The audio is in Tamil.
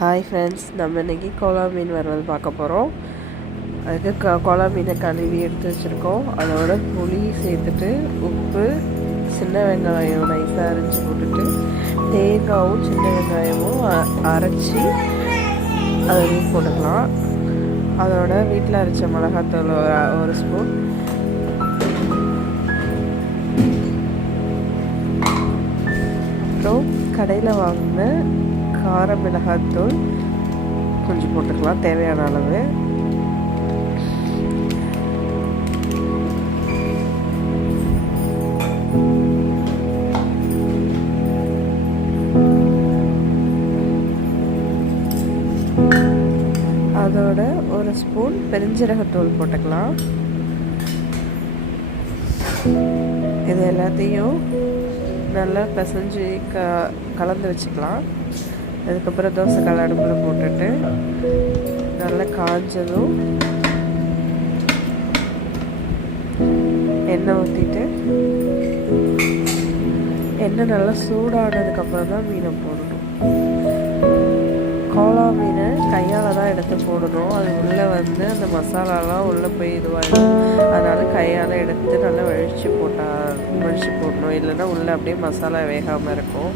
ஹாய் ஃப்ரெண்ட்ஸ், நம்ம இன்றைக்கி கோலா மீன் வறுவல் பார்க்க போகிறோம். அதுக்கு கோலா மீனை கழுவி எடுத்து வச்சுருக்கோம். அதோட புளி சேர்த்துட்டு உப்பு, சின்ன வெங்காயம் நைஸாக அரைச்சி போட்டுட்டு தேங்காயும் சின்ன வெங்காயமும் அரைச்சி அதையும் போட்டுக்கலாம். அதோட வீட்டில் அரைச்ச மிளகாத்தூள் ஒரு ஸ்பூன், அப்புறம் கடையில் வாங்கின கார மிளகாத்தூள் கொஞ்சம் போட்டுக்கலாம், தேவையான அளவு. அதோட ஒரு ஸ்பூன் பெருஞ்சீரகத்தூள் போட்டுக்கலாம். இது எல்லாத்தையும் நல்லா பிசைஞ்சு கலந்து வச்சுக்கலாம். அதுக்கப்புறம் தோசைக்கல் அடுப்பில் போட்டுட்டு நல்லா காஞ்சதும் எண்ணெய் ஊற்றிட்டு எண்ணெய் நல்லா சூடானதுக்கப்புறம் தான் மீனை போடணும். கோலா மீனை கையால் தான் எடுத்து போடணும். அது உள்ளே அந்த மசாலாலாம் உள்ளே போய் இதுவாகிடும். அதனால் கையால் எடுத்து நல்லா வழித்து போடணும். இல்லைன்னா உள்ளே அப்படியே மசாலா வேகாமல் இருக்கும்.